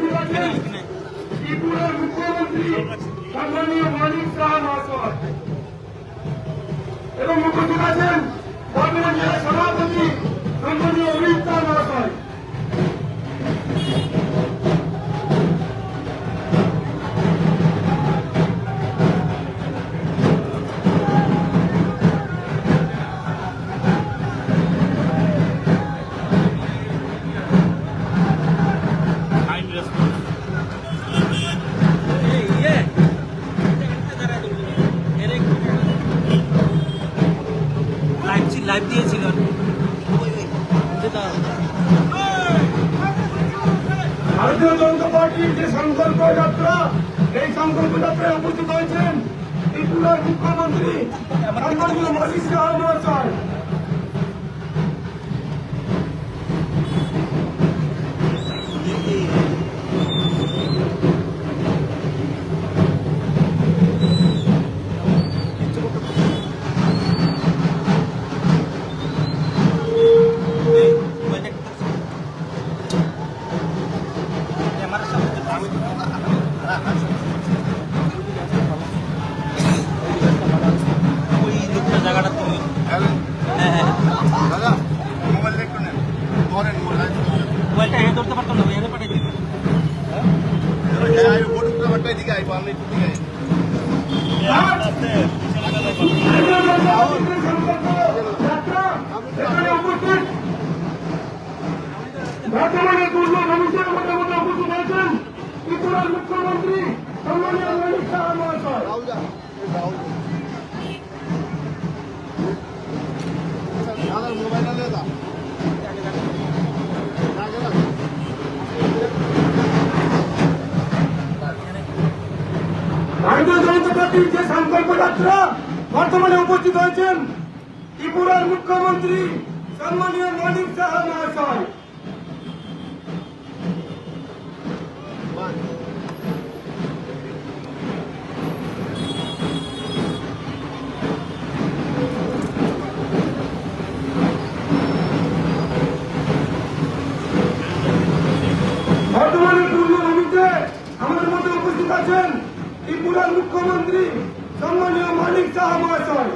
উপস্থিত আছেন ত্রিপুরার মুখ্যমন্ত্রী সম্মানীয় মানিক সাহা মহাশয় এবং উপস্থিত আছেন বর্তমান জেলা সভাপতি সম্মানীয় অমিত শাহ মহাশয়। লাইভ দিয়েছিল ভারতীয় জনতা পার্টির যে সংকল্প যাত্রা, এই সংকল্প যাত্রায় উপস্থিত হয়েছেন ত্রিপুরার মুখ্যমন্ত্রী সম্মানীয় মানিক সাহা মহাশয়। জায়গাটা তুমি দাদা মোবাইল একটু নেন ধরেন মোবাইলটা হ্যাঁ ধরতে পারতাম না, এখানে পাঠিয়ে দিবি। দিকে আইবো আমি একটু দিকে বর্তমানে পূর্ব ভবিষ্যৎ মোটামুটি উপস্থিত হয়েছেন ত্রিপুরার মুখ্যমন্ত্রী সম্মানীয় মানিক সাহা মহাশয়। দাদার মোবাইলটা নিয়ে দাও ভারতীয় জনতা পার্টির যে সংকল্প যাত্রা বর্তমানে উপস্থিত হয়েছেন ত্রিপুরার মুখ্যমন্ত্রী সম্মানীয় মানিক সাহা মহাশয়। বর্তমানে পূর্ণভূমিতে আমাদের মধ্যে উপস্থিত আছেন ত্রিপুরার মুখ্যমন্ত্রী সম্মানীয় মানিক সাহা মহাশয়।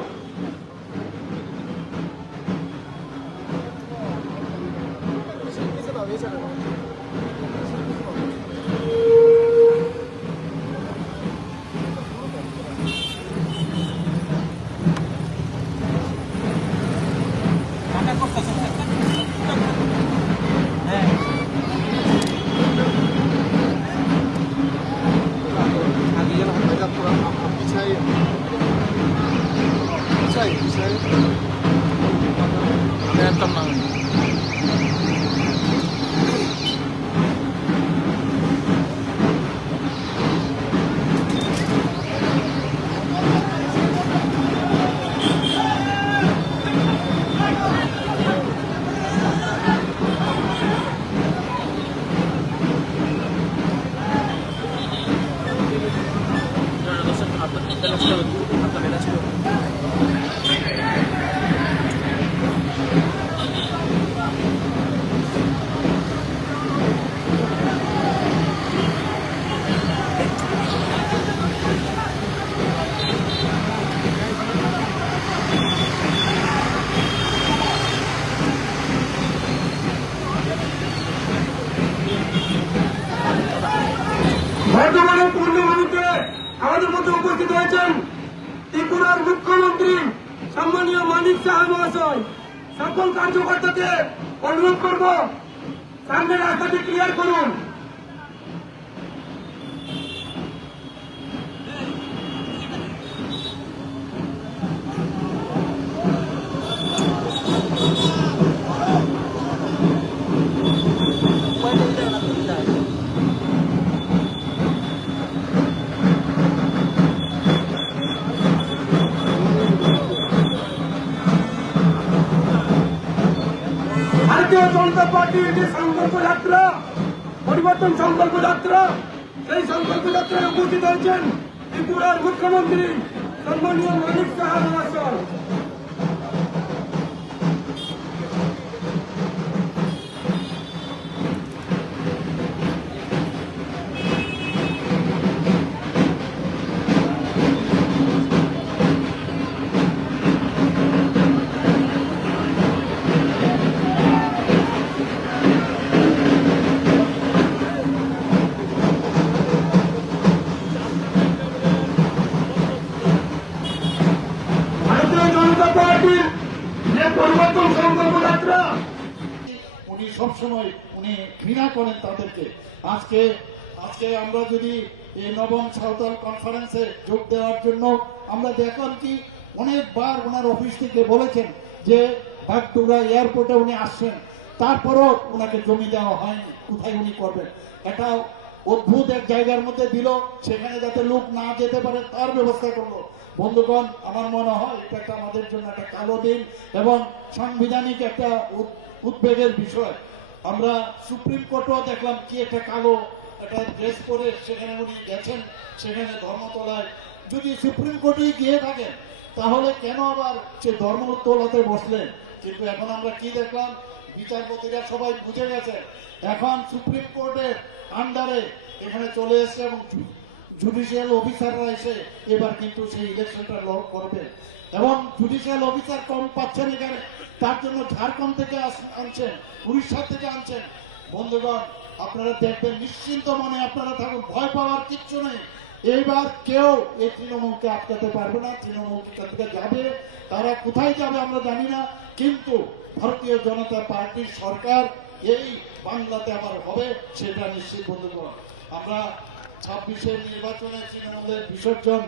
আমি একদম না বর্তমানে পূর্ণভূমিতে আমাদের মধ্যে উপস্থিত হয়েছেন ত্রিপুরার মুখ্যমন্ত্রী সম্মানীয় মানিক সাহা মহাশয়। সকল কার্যকর্তাকে অনুরোধ করব সামনে রাস্তাটি ক্লিয়ার করুন। ভারতীয় জনতা পার্টির যে সংকল্প যাত্রা, পরিবর্তন সংকল্প যাত্রা, সেই সংকল্প যাত্রায় উপস্থিত হয়েছেন ত্রিপুরার মুখ্যমন্ত্রী সম্মানীয় মানিক সাহা মহাশয়। উনি ঘৃণা করেন তাদেরকে। আজকে আজকে আমরা যদি এই নবম সাঁওতাল কনফারেন্সে যোগ দেওয়ার জন্য আমরা দেখলাম কি অনেকবার ওনার অফিস থেকে বলেছেন যে বাগডোগরা এয়ারপোর্টে উনি আসছেন, তারপরও ওনাকে জমি দেওয়া হয়নি। কোথায় উনি করবেন? এটা অদ্ভুত এক জায়গার মধ্যে দিল, সেখানে যাতে লোক না যেতে পারে তার ব্যবস্থা করলো। বন্ধুগণ, আমার মনে হয় এটা একটা আমাদের জন্য একটা কালো দিন এবং সাংবিধানিক একটা উদ্বেগের বিষয়। আমরা সুপ্রিম কোর্টও দেখলাম কি একটা কালো একটা ড্রেস পরে সেখানে উনি গেছেন, সেখানে ধর্মতলায়। যদি সুপ্রিম কোর্টেই গিয়ে থাকেন তাহলে কেন আবার সে ধর্মতলাতে বসলেন? কিন্তু এখন আমরা কি দেখলাম, বিচারপতিরা সবাই বুঝে গেছে এখন সুপ্রিম কোর্টের আন্ডারে এখানে চলে এসছে এবং জুডিশিয়াল অফিসাররা এসে এবার কিন্তু সেই ইলেকশনটা লড় করবে এবং জুডিশিয়াল অফিসার কম পাচ্ছেন এখানে, তার জন্য ঝাড়খণ্ড থেকে আনছেন, উড়িষ্যা থেকে আনছেন। বন্ধুগণ, আপনারা দেখবেন, নিশ্চিন্ত মনে আপনারা থাকুন, ভয় পাওয়ার কিচ্ছু নেই। এইবার কেউ এই তৃণমূলকে আটকাতে পারবে না। তৃণমূল থেকে যাবে, তারা কোথায় যাবে আমরা জানি না, কিন্তু ভারতীয় জনতা পার্টির সরকার এই বাংলাতে আবার হবে সেটা নিশ্চিত। বন্ধুগণ, আমরা 26-এর নির্বাচনে তৃণমূলের বিসর্জন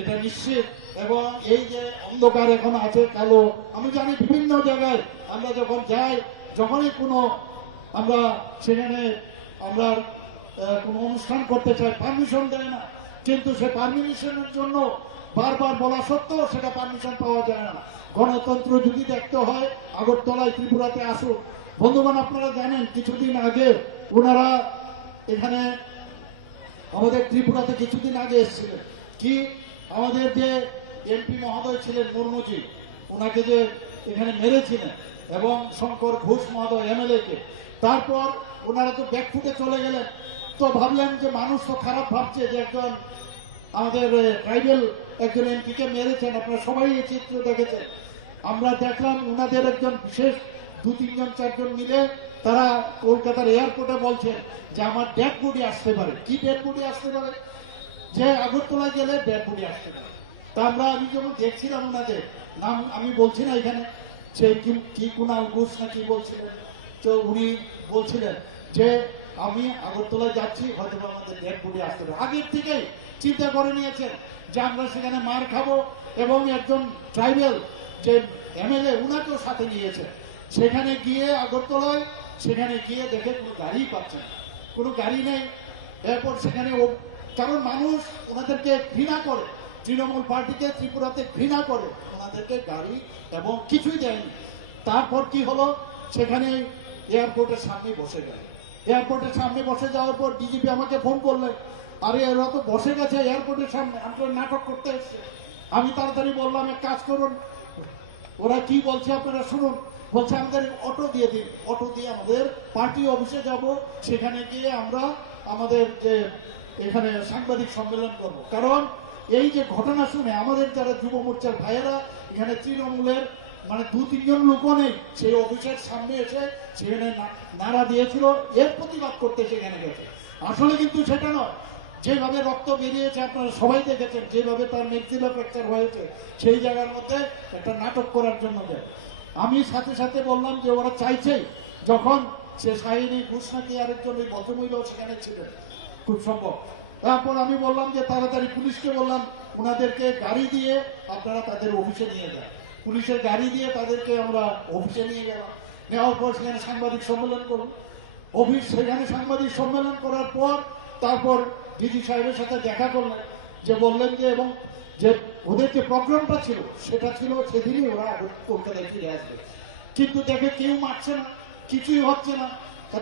এটা নিশ্চিত। এবং এই যে অন্ধকার এখন আছে কালো, আমি জানি বিভিন্ন জায়গায় আমরা যখন যাই, যখনই কোনো আমরা সেখানে আমরা কোনো অনুষ্ঠান করতে চাই পারমিশন দেয় না, কিন্তু সে পারমিশনের জন্য বারবার বলা সত্ত্বেও সেটা পারমিশন পাওয়া যায় না। গণতন্ত্র যদি দেখতে হয় আগরতলায় ত্রিপুরাতে আসুন। বন্ধুগণ, আপনারা জানেন কিছুদিন আগে ওনারা এখানে আমাদের ত্রিপুরাতে কিছুদিন আগে এসেছিলেন, কি আমাদের যে এমপি মহোদয় ছিলেন মুর্মুজি, ওনাকে যে এখানে মেরেছিলেন এবং শঙ্কর ঘোষ মহোদয় এমএলএ কে, তারপর ওনারা তো ব্যাকফুটে চলে গেলেন। তো ভাবলেন যে মানুষ তো খারাপ ভাবছে যে একজন আমাদের ট্রাইবেল একজন এমপিকে মেরেছেন, আপনারা সবাই এই চিত্র দেখেছেন। আমরা দেখলাম ওনাদের একজন বিশেষ 2-3 জন 4 জন মিলে তারা কলকাতার এয়ারপোর্টে বলছেন যে আমার ডেড বডি আসতে পারে। কি ডেড বডি আসতে পারে? যে আগরতলায় গেলে ডেড বডি আসতে পারে। তা আমি যখন দেখছিলাম ওনাদের নাম আমি বলছি না এখানে, সে কি কুণাল ঘোষ না কি বলছিলেন, তো উনি বলছিলেন যে আমি আগরতলায় যাচ্ছি, হয়তো আমাদের ডেড বডি আসতে পারে। আগের থেকেই চিন্তা করে নিয়েছেন যে আমরা সেখানে মার খাবো এবং একজন ট্রাইবেল যে এমএলএ উনাকেও সাথে নিয়েছেন। সেখানে গিয়ে আগরতলায় সেখানে গিয়ে দেখে কোনো গাড়ি পাচ্ছেন, কোনো গাড়ি নেই। এরপর সেখানে কারণ মানুষ ওনাদেরকে ঘৃণা করে, তৃণমূল পার্টিকে ত্রিপুরাতে ঘৃণা করে, ওনাদেরকে গাড়ি এবং কিছুই দেয়নি। তারপর কি হলো, সেখানে এয়ারপোর্টের সামনে বসে গেল। এয়ারপোর্টের সামনে বসে যাওয়ার পর ডিজিপি আমাকে ফোন করলেন, আরে এরা তো বসে গেছে এয়ারপোর্টের সামনে, আপনারা নাটক করতে এসছে। আমি তাড়াতাড়ি বললাম এক কাজ করুন, ওরা কি বলছে আপনারা শুনুন। বলছে আমাদের অটো দিয়ে দিন, অটো দিয়ে আমাদের পার্টি অফিসে যাব, সেখানে গিয়ে আমরা আমাদের যে এখানে সাংবাদিক সম্মেলন করব। কারণ এই যে ঘটনা শুনে আমাদের যারা যুব মোর্চার ভাইয়েরা এখানে তৃণমূলের মানে 2-3 জন লোকও নেই, সেই অফিসের সামনে এসে সেখানে নাড়া দিয়েছিল, এর প্রতিবাদ করতে সেখানে গেছে। আসলে কিন্তু সেটা নয়, যেভাবে রক্ত বেরিয়েছে আপনারা সবাই দেখেছেন, যেভাবে তার মেক্সিলা ফ্র্যাকচার হয়েছে, সেই জায়গার মধ্যে একটা নাটক করার জন্য যায়। আমি সাথে সাথে বললাম যে ওরা চাইছেই, যখন সে শাহিনী ঘোষ নাকি আরেকজন ওই ভদ্রমহিলাও সেখানে ছিলেন খুব সম্ভব। তারপর আমি বললাম যে তাড়াতাড়ি পুলিশকে বললাম ওনাদেরকে গাড়ি দিয়ে আপনারা তাদের অফিসে নিয়ে যান। পুলিশের গাড়ি দিয়ে তাদেরকে আমরা অফিসে নিয়ে গেলাম। নেওয়ার পর সেখানে সাংবাদিক সম্মেলন করুন। অফিস সেখানে সাংবাদিক সম্মেলন করার পর তারপর ডিজি সাহেবের সাথে দেখা করলেন, যে বললেন যে এবং যে ওদের যে প্রোগ্রামটা ছিল সেটা ছিল সেদিনই ওরা কলকাতায় ফিরে আসবে। কিন্তু দেখে কেউ মারছে না, কিছুই হচ্ছে না।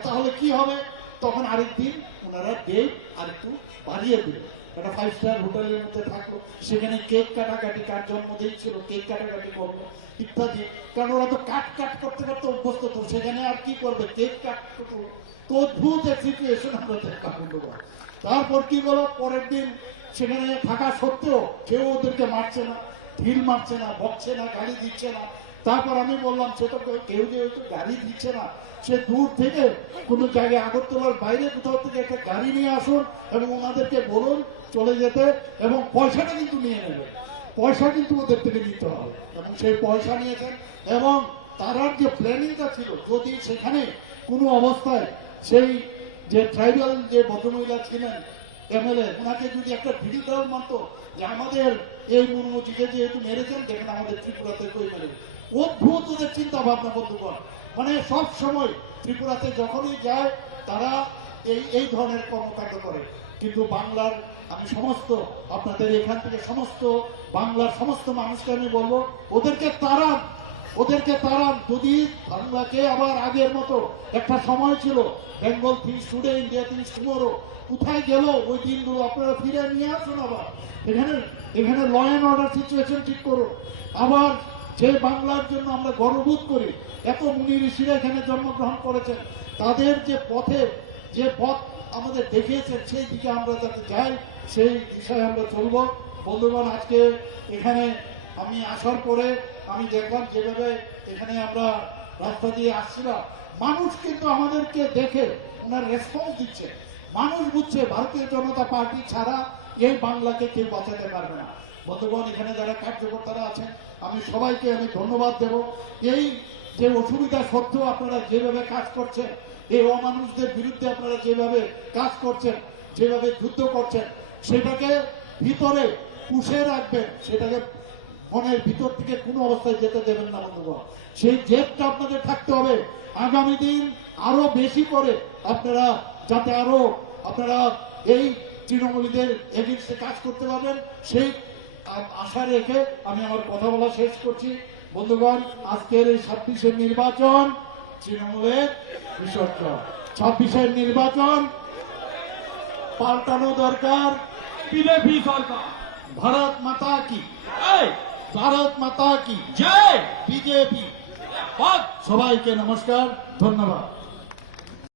তাহলে কি হবে? তখন আরেকদিন ওনারা ডেট আরেকটু বাড়িয়ে দিল, একটা 5 স্টার হোটেলের মধ্যে থাকলো, সেখানে কেক কাটাকাটি, কার জন্মদিন ছিল কেক কাটাকাটি করলো ইত্যাদি। কারণ ওরা তো কাট করতে করতে অভ্যস্ত, তো সেখানে আর কি করবে, কেক কাট। তো অদ্ভুত এক সিচুয়েশন আমরা দেখলাম। তারপর কি হলো, পরের দিন সেখানে থাকা সত্ত্বেও কেউ ওদেরকে মারছে না, ঢিল মারছে না, বকছে না, গাড়ি দিচ্ছে না। তারপর আমি বললাম সে তো কেউ যেহেতু গাড়ি দিচ্ছে না, সে দূর থেকে কোনো জায়গায় আগরতলার বাইরে কোথাও থেকে একটা গাড়ি নিয়ে আসুন এবং ওনাদেরকে বলুন চলে যেতে, এবং পয়সাটা কিন্তু নিয়ে নেবে, পয়সা কিন্তু ওদের থেকে নিতে হবে। এবং সেই পয়সা নিয়েছেন এবং তার যে প্ল্যানিংটা ছিল, যদি সেখানে কোনো অবস্থায় সেই যে ট্রাইবাল যে ভদ্রমহিলা ছিলেন এমএলএ, ওনাকে যদি একটা ভিডিও দেওয়ার মতো যে আমাদের এই মুরমুজিকে যেহেতু মেরেছেন, দেখেন আমাদের ত্রিপুরাতে কই মেরে, অদ্ভুত ওদের চিন্তা ভাবনা বন্ধুগণ। মানে সব সময় ত্রিপুরাতে যখনই যায় তারা এই ধরনের কর্মকাণ্ড করে। কিন্তু বাংলার আমি সমস্ত আপনাদের এখান থেকে সমস্ত বাংলার সমস্ত মানুষকে আমি বলবো, ওদেরকে তাড়ান, ওদেরকে তাড়ান। যদি বাংলাকে আবার আগের মতো একটা সময় ছিল Bengal things today, India things tomorrow, কোথায় গেল ওই দিনগুলো? আপনারা ফিরে নিয়ে আসুন আবার এখানে ল অ্যান্ড অর্ডার সিচুয়েশন ঠিক করুন। আবার যে বাংলার জন্য আমরা গর্ববোধ করি, এত মুনি ঋষিরা এখানে জন্মগ্রহণ করেছেন, তাদের যে পথ আমাদের দেখিয়েছেন, সেই দিকে আমরা যাতে যাই, সেই দিশায় আমরা চলব। বন্ধুগণ, আজকে এখানে আমি আসার পরে আমি দেখলাম যেভাবে এখানে আমরা রাস্তা দিয়ে আসছিলাম, মানুষ কিন্তু আমাদেরকে দেখে ওনার রেসপন্স দিচ্ছে। মানুষ বুঝছে ভারতীয় জনতা পার্টি ছাড়া এই বাংলাকে কেউ বাঁচাতে পারবে না। বন্ধুগণ, এখানে যারা কার্যকর্তারা আছেন আমি সবাইকে ধন্যবাদ দেব। এই যে অসুবিধা সত্ত্বেও আপনারা যেভাবে কাজ করছেন, এই অমানুষদের বিরুদ্ধে আপনারা যেভাবে কাজ করছেন, যেভাবে যুদ্ধ করছেন, সেটাকে ভিতরে পুষে রাখবেন, সেটাকে মনের ভিতর থেকে কোনো অবস্থায় যেতে দেবেন না বন্ধুগণ। সেই জেদটা আপনাদের থাকতে হবে। আগামী দিন আরো বেশি করে আপনারা যাতে আপনারা এই তৃণমূলীদের এগেইনস্টে কাজ করতে পারবেন, সেই আশা রেখে আমি আমার কথা বলা শেষ করছি। বন্ধুগণ, আজকের এই 26-এর নির্বাচন তৃণমূলের বিসর্জন। 26-এর নির্বাচন পাল্টানো দরকার। বিজেপি সরকার। ভারত মাতা কি, ভারত মাতা কি জয়। বিজেপি। সবাইকে নমস্কার, ধন্যবাদ।